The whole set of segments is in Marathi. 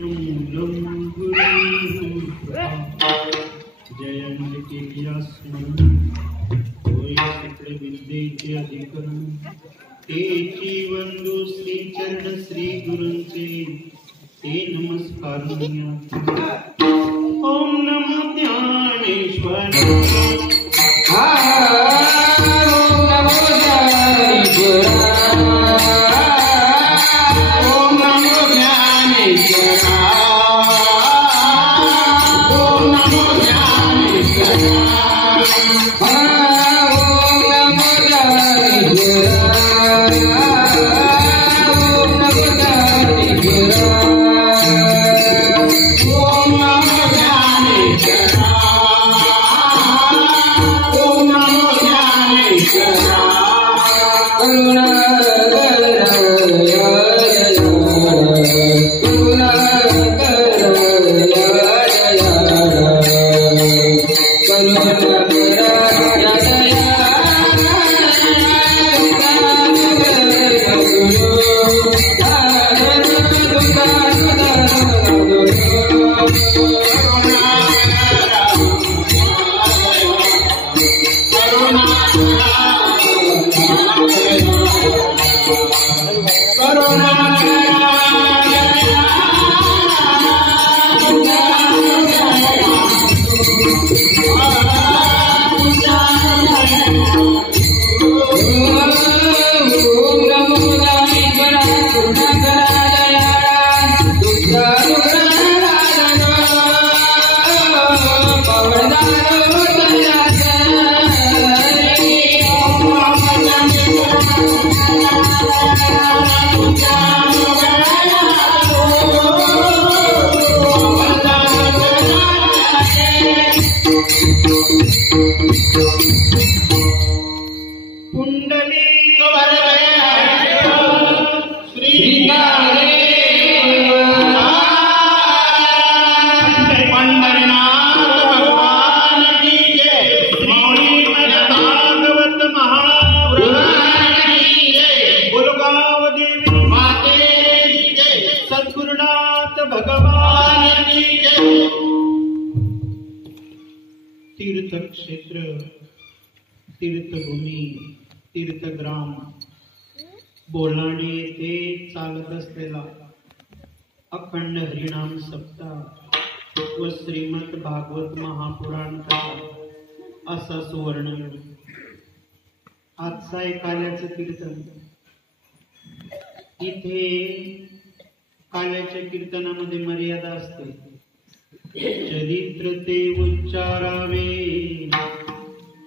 मूलम गुरु जयंती स्मरण होय सकळ विद्येचे अधिकरण तेची वंदू श्री चरण श्री गुरूंचे ते नमस्कार ओम नमो ज्ञानेश्वर तीर्थक्षेत्र तीर्थभूमी तीर्थग्राम बोलाणे येथे चालत असलेला अखंड हरिनाम सप्ताह व श्रीमद भागवत महापुराण कथा असा सुवर्ण आजचा आहे काल्याचं कीर्तन। इथे काल्याच्या कीर्तनामध्ये मर्यादा असते। चरित्र ते उच्चारावे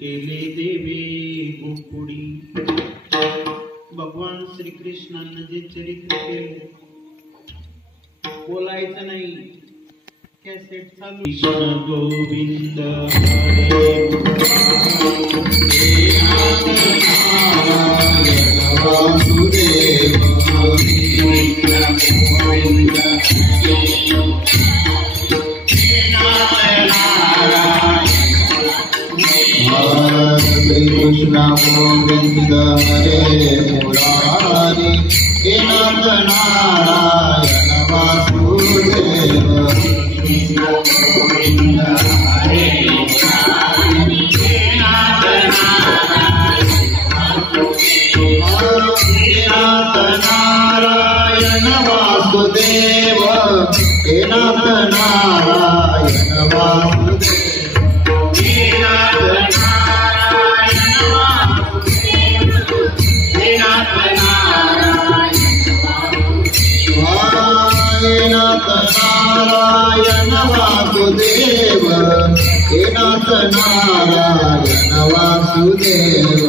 केले देवे गोकुडी। भगवान श्री कृष्णाने जे चरित्र केले बोलायचं नाही, कॅसेट चालू। कृष्ण गोविंद कृष्ण गोविंद हरे मुरारी हे नाथ नारायण वासुदेव। कृष्ण गोविंद हरे मुरारी हे नाथ नारायण वासुदेव। हे नाथ नारायण वासुदेव। नारायण वासुदेव हे नाथ नारायण वासुदेव।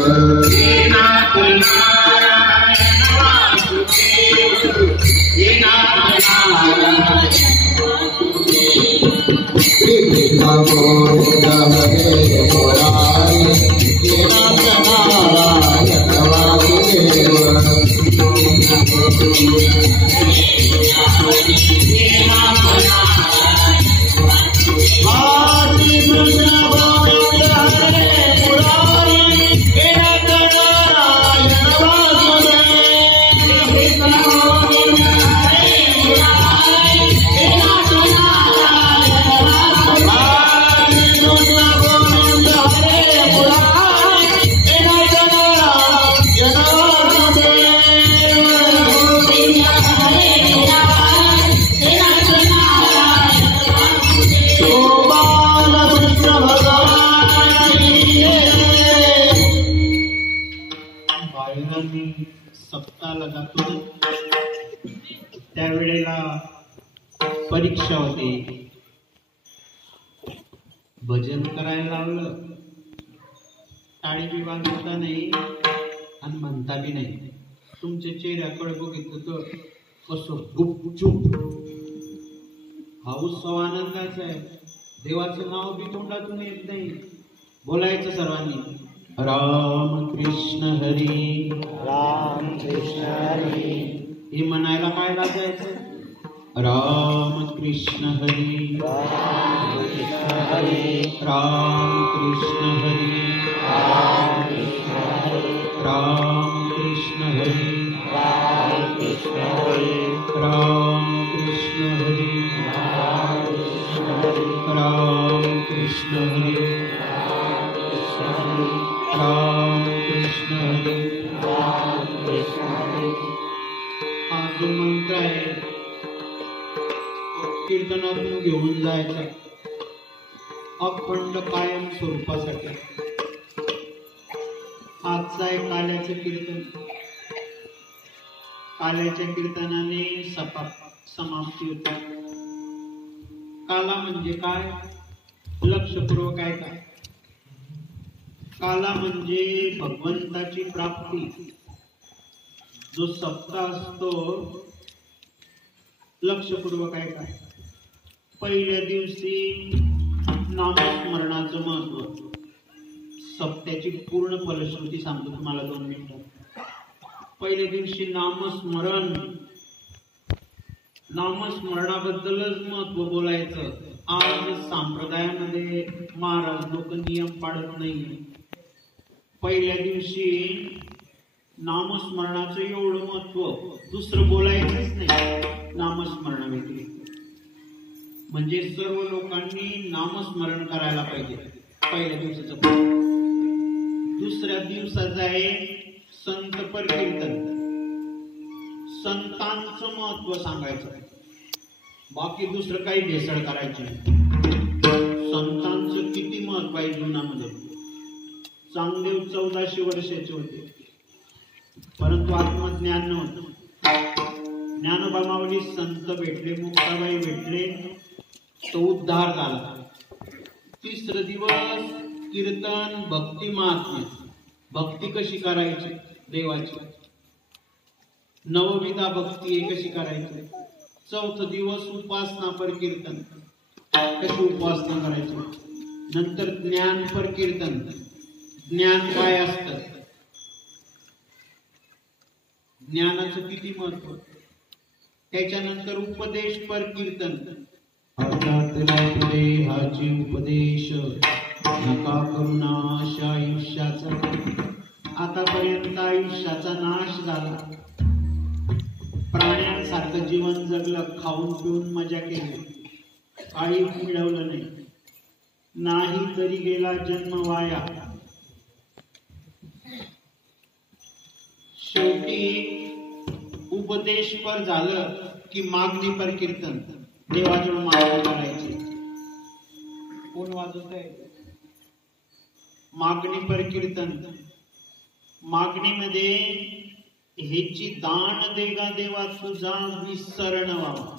हे नाथ नारायण वासुदेव हे नाथ नारायण श्री कृष्ण गोविंद हरे मुरारी हे नाथ नारायण वासुदेव। जातो ना, त्यावेळेला परीक्षा होते. भजन करायला लावलं, टाळी बी वाजवता नाही आणि म्हणता बी नाही. तुमच्या चेहऱ्याकडे बघितलं तर कसं गुपचूप. हा उत्सव आनंदाचा आहे. देवाचं नाव बी तोंडातून येत नाही. बोलायचं सर्वांनी राम कृष्ण हरी राम कृष्ण हरी. हे म्हणायला काय लागायचं? राम कृष्ण हरी राम कृष्ण हरी. राम कृष्ण हरी राम कृष्ण हरी. राम कृष्ण हरी राम कृष्ण हरी. राम कृष्ण हरी राम कृष्ण हरी. राम कृष्ण हरी राम कृष्ण हरी. हा जो मंत्र आहे कीर्तनातून घेऊन जायचा अखंड कायम स्वरूपासाठी. आजचं आहे काल्याचं कीर्तन. काल्याच्या कीर्तनाने समाप्ती होते. काला म्हणजे काय? लक्षपूर्वक आहे का? काला म्हणजे भगवंताची प्राप्ती. जो सप्ताह असतो लक्षपूर्वक आहे का? पहिल्या दिवशी नामस्मरणाचं महत्व. सप्त्याची पूर्ण फलश्रुती सांगतो तुम्हाला 2 मिनिटात. पहिल्या दिवशी नामस्मरणाबद्दलच महत्व बोलायचं. आज संप्रदायामध्ये महाराज लोक नियम पाळत नाही. पहिल्या दिवशी नामस्मरणाचं एवढं महत्व, दुसरं बोलायचंच नाही नामस्मरणा व्यतिरिक्त. म्हणजे सर्व लोकांनी नामस्मरण करायला पाहिजे पहिल्या दिवसाचं. दुसऱ्या दिवसाचं आहे संतपर कीर्तन. संतांचं महत्व सांगायचं, बाकी दुसरं काही भेसळ करायची नाही. संतांचं किती महत्व आहे जीवनामध्ये. चांगदेव 1400 वर्षाचे होते, परंतु आत्मज्ञान नव्हतं. ज्ञानोबा माऊली संत भेटले, मुक्ताबाई भेटले, तो उद्धार झाला. तिसरं दिवस कीर्तन, भक्ती महात्म्य. भक्ती कशी करायची देवाची, नवविधा भक्ती कशी करायची. चौथा दिवस उपासना पर कीर्तन, कशी उपासना करायची. नंतर ज्ञान पर कीर्तन. ज्ञान काय असतं, ज्ञानाचं किती महत्व. त्याच्यानंतर उपदेश पर कीर्तन. देहाची उपदेश नका करू नाश आयुष्याचा. आतापर्यंत आयुष्याचा नाश झाला. प्राण्यांसारखं जीवन जगलं, खाऊन पिऊन मजा केली, काही मिळवलं नाही. नाही तरी गेला जन्म वाया. शेवटी उपदेश पर झालं की मागणी पर कीर्तन. देवाजवळ मागणी करायची. कोण वाजवत आहे? मागणी पर कीर्तन. मागणीमध्ये हेची दान देगा देवा तुझा विसरण व्हावा.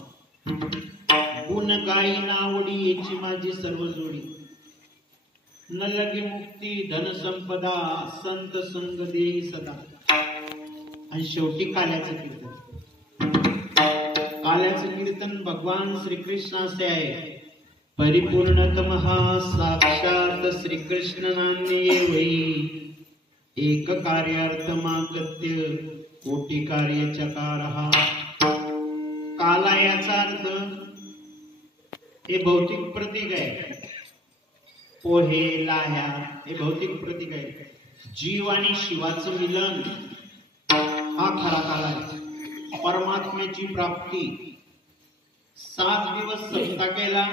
गुण गाई नावडी याची माझी सर्व जोडी. न लगे मुक्ती धन संपदा संत संग देई सदा. आणि शेवटी काल्याचं कीर्तन. काल्याचं कीर्तन भगवान श्रीकृष्णाचे आहे. परिपूर्णतमः साक्षात श्रीकृष्ण नान्ये वै. एक कार्यार्थमागत्य कोटी कार्य चकारः. काला याचा अर्थ हे भौतिक प्रतीक आहे. पोहे लाह्या हे भौतिक प्रतीक आहे. जीव आणि शिवाचं मिलन हा खरा काल आहे. परमात्म्याची प्राप्ती. 7 दिवस सप्ताह केला,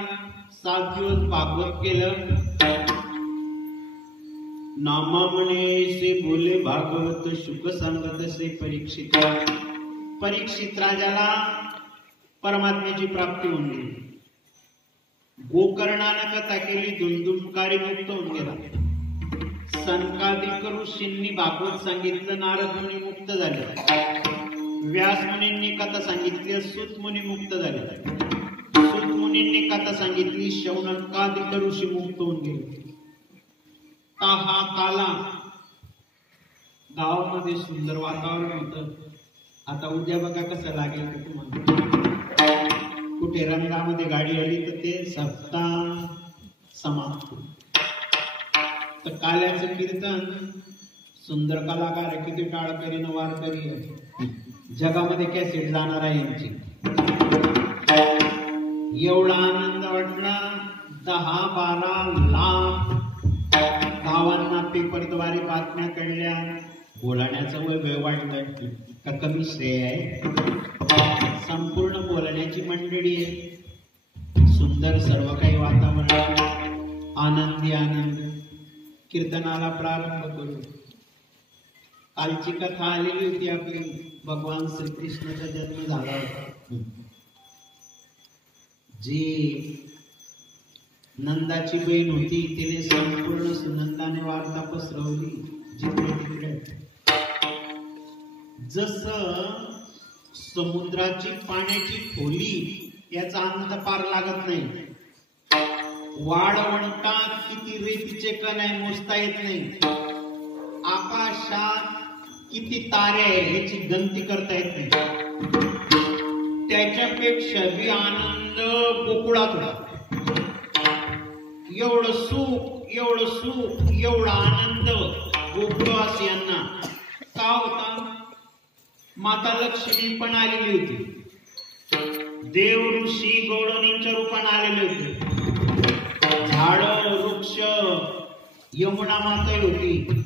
7 दिवस भागवत केलं. नामा म्हणे से बोले भागवत शुक सांगत से परीक्षित. परीक्षित राजाला परमात्म्याची प्राप्ती होऊन गेली. गोकर्णानं कथा केली, दुमदुमकारी मुक्त होऊन गेला. सनकादिक ऋषींनी भागवत सांगितलं, नारद मुनी मुक्त झाले. व्यास मुनींनी कथा सांगितली, सूत मुनी मुक्त झाले. सूत मुनींनी कथा सांगितली, शौनकादिक ऋषी मुक्त होऊन गेले. हा काला गावामध्ये सुंदर वातावरण होतं. आता उद्या बघा कसं लागेल का तुम्हाला. कुठे रंगामध्ये गाडी आली तर ते सप्ताह समाप्त. तर काल्याचं कीर्तन सुंदर कलाकार आहे, किती टाळकरी न वारकरी आहे. जगामध्ये कॅसेट जाणार आहे यांची. एवढा आनंद वाटला. 10-12 लाख गावांना पेपरद्वारे बातम्या कळल्या. बोलण्याचं वैभव वाढलं का कमी श्रेय आहे? संपूर्ण बोलण्याची मंडळी आहे. सुंदर सर्व काही वातावरण, आनंदी आनंद. कीर्तनाला प्रारंभ करू. कालची कथा आलेली होती आपली, भगवान श्रीकृष्णाचा जन्म झाला होता. जी नंदाची बहीण होती तिने संपूर्ण सुनंदाने वार्ता पसरवली जिकडे तिकडे. जसं समुद्राची पाण्याची खोली याचा अंत पार लागत नाही. वाळवंटात किती रेतीचे कण आहे मोजता येत नाही. आकाशात किती तारे आहे याची गणती करता येत नाही. त्याच्यापेक्षा बी आनंद गोकुळात होता. एवढं सुख, एवढं सुख, एवढा आनंद गोकुळवासियांना का होता? माता लक्ष्मी पण आलेली होती. देव ऋषी गौडणींच्या रूपाने आलेले होते. झाड वृक्ष, यमुना माता होती.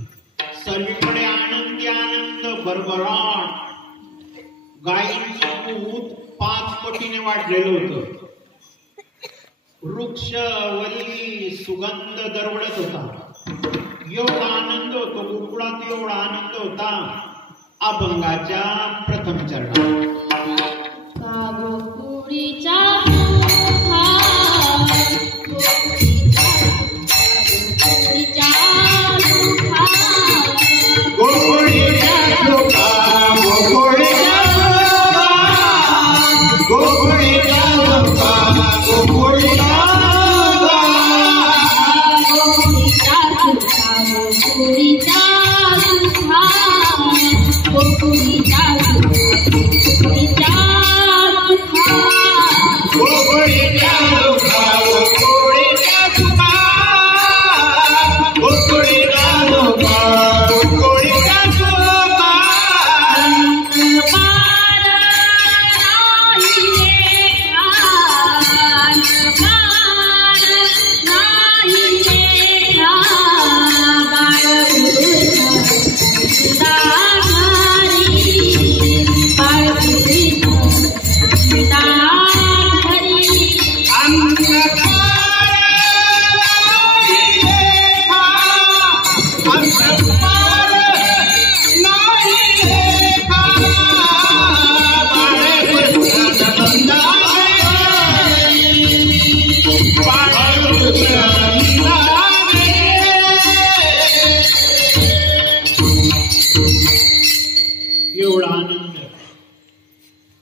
सर्वीकडे आनंदी आनंद, भरभराट. गायींचं दूध 5 पटीने वाढलेलं होतं. वृक्ष वल्ली सुगंध दरवळत होता. एवढा आनंद होतो गोकुळात, एवढा आनंद होता. अभंगाच्या प्रथम चरणात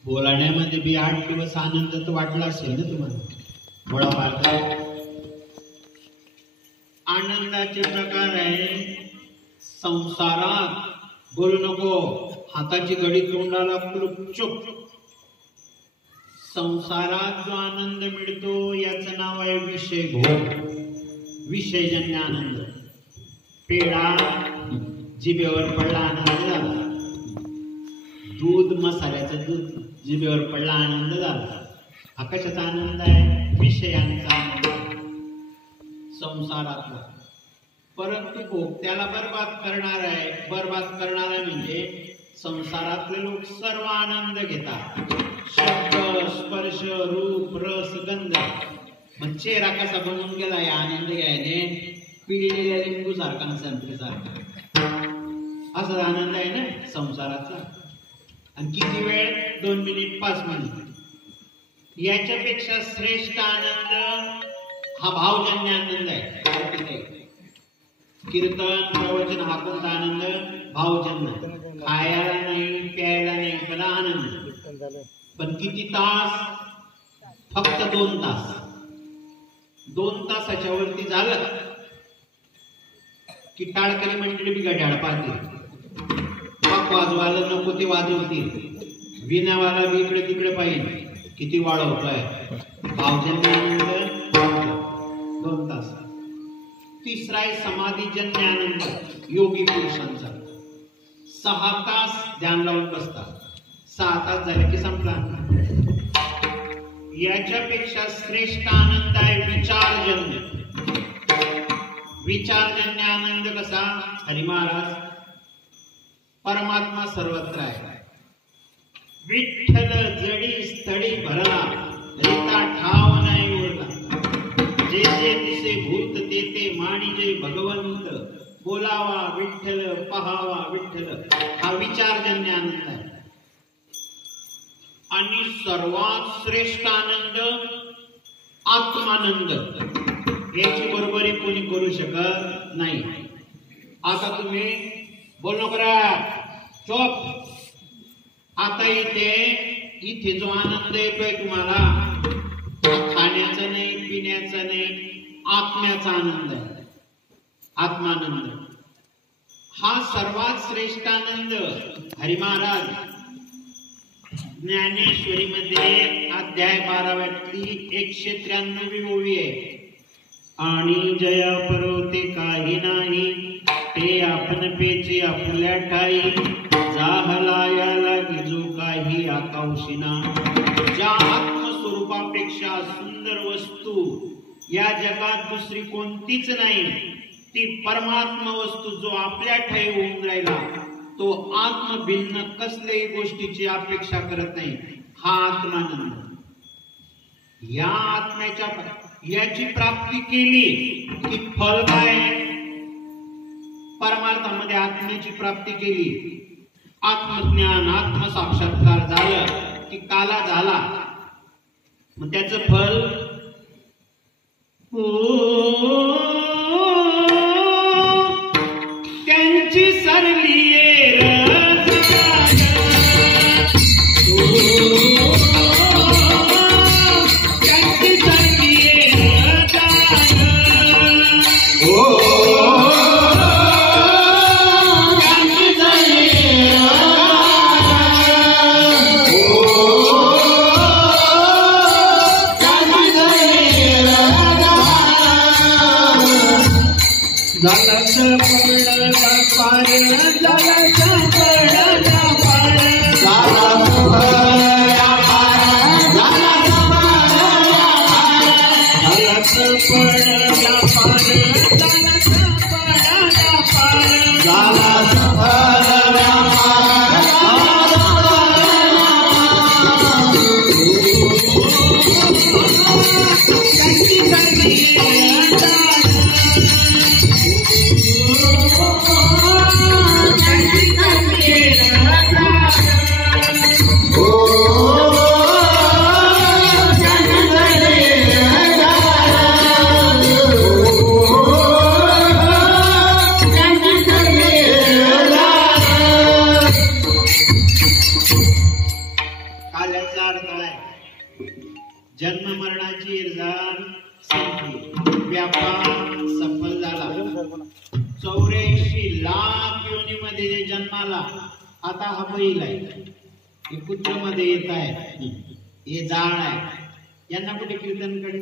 बोलण्यामध्ये बी 8 दिवस आनंद तर वाटला असेल ना तुम्हाला. थोडाफार आनंदाचे प्रकार आहे. संसारात बोलू नको, हाताची घडी तोंडाला चुप. संसारात जो आनंद मिळतो याचं नाव आहे विषय भोग, विषयजन्य आनंद. पेढा जिभेवर पडला आनंद झाला. दूध, मसाल्याचं दूध जिभेवर पडला आनंद झाला. आकाशाचा आनंद आहे, विषयांचा आनंद संसारातला. परंतु भोगत्याला बर्बाद करणार आहे. बर्बाद करणारा म्हणजे संसारातले लोक सर्व आनंद घेतात. शब्द, स्पर्श, रूप, रस, गंध. मग चेहरा कसा बनून गेला या आनंद घ्यायने? पिळलेल्या लिंबू सारखा, संत्री सारखा. असा आनंद आहे ना संसाराचा. आणि किती वेळ? 2 मिनिट 5 मिनिट. याच्यापेक्षा श्रेष्ठ आनंद हा भावजन्य आनंद आहे. कीर्तन, प्रवचन हा कोणता आनंद? भावजन्य, खायला नाही प्यायला नाही पण आनंद. पण किती तास? फक्त 2 तास. 2 तासाच्या वरती झालं की टाळकरी मंडळी बी गड्याळ पाहते, पाक वाजवायला नको ते वाजवतील, विनावाला बी इकडे तिकडे पाहिजे किती वाढवतोय. भावजन्य आनंद 2 तास. तिसरा आहे समाधीजन्य आनंद, योगी पुरुषांचा. 6 तास ध्यान लावून बसतात, 6 तास झाले की संपला. याच्यापेक्षा श्रेष्ठ आनंद आहे विचारजन्य. विचारजन्य आनंद कसा? हरी महाराज, परमात्मा सर्वत्र आहे. विठ्ठल जडी स्थळी भरला, रीता ठाव नाही उरला. जे जे दिसे भूत ते ते मानिजे भगवंत, बोलावा विठ्ठल पहावा विठ्ठल. हा विचारजन्य आनंद आहे. आणि सर्वात श्रेष्ठ आनंद आत्मानंद. याची बरोबरी कोणी करू शकत नाही. आता तुम्ही बोलणं करा, चोप. आता इथे जो आनंद येतोय तुम्हाला, खाण्याचा नाही पिण्याचा नाही, आत्म्याचा आनंद आहे. आत्मानंद हा सर्वात श्रेष्ठ आनंद. हरी महाराज ज्ञानेश्वरी मध्ये अध्याय 12 193 ओवी आहे. आणि जया परोते काही नाही, ते आपण पेचे आपल्या ठाई. जाहला याला जो काही आकांक्षिना. ज्या आत्मस्वरूपापेक्षा सुंदर वस्तू या जगात दुसरी कोणतीच नाही, ती परमात्मा वस्तू जो आपल्या ठाई होऊन राहिला, तो आत्मभिन्न कसल्याही गोष्टीची अपेक्षा करत नाही. हा आत्मानंद. या आत्म्याच्या याची प्राप्ती केली की फल काय? परमार्थामध्ये आत्म्याची प्राप्ती केली, आत्मज्ञान आत्मसाक्षात्कार झालं की काला झाला. मग त्याचं फल त्यांची सरली जन्म मरणाची इर्जान संपली, व्यापार सफल झाला. 84 लाख योनीमध्ये जे जन्माला, आता हा बैल आहे, हे कुत्रमध्ये येत आहे, हे जाळ आहे. यांना कुठे कीर्तन कडे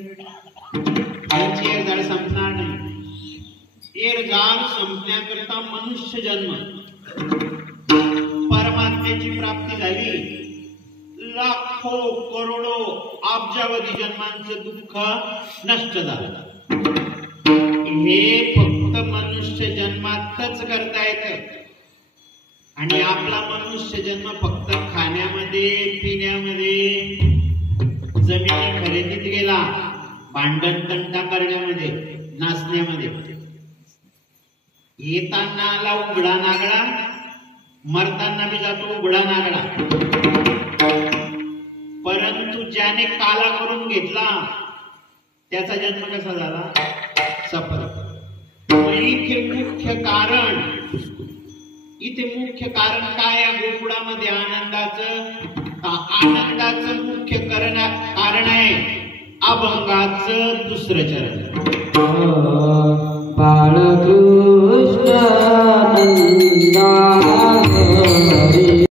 यांची एरजाळ संपणार नाही. एरजाळ संपण्याकरता मनुष्य जन्म, परमात्म्याची प्राप्ती झाली. लाखो करोडो अब्जावधी जन्मांचं दुःख नष्ट झालं. हे फक्त मनुष्य जन्मातच करता येतं. आणि आपला मनुष्य जन्म फक्त खाण्यामध्ये पिण्यामध्ये जमिनी खरेदीत गेला, भांडण तंटा करण्यामध्ये नाचण्यामध्ये. येताना आला उघडा नागडा, मरताना बी जातो उघडा नागडा. परंतु ज्याने काला करून घेतला त्याचा जन्म कसा झाला? सफल. इथे मुख्य कारण इथे मुख्य कारण काय आहे गोकुळामध्ये आनंदाचं? आनंदाचं मुख्य कारण आहे अभंगाचं दुसरं चरण. बाळगू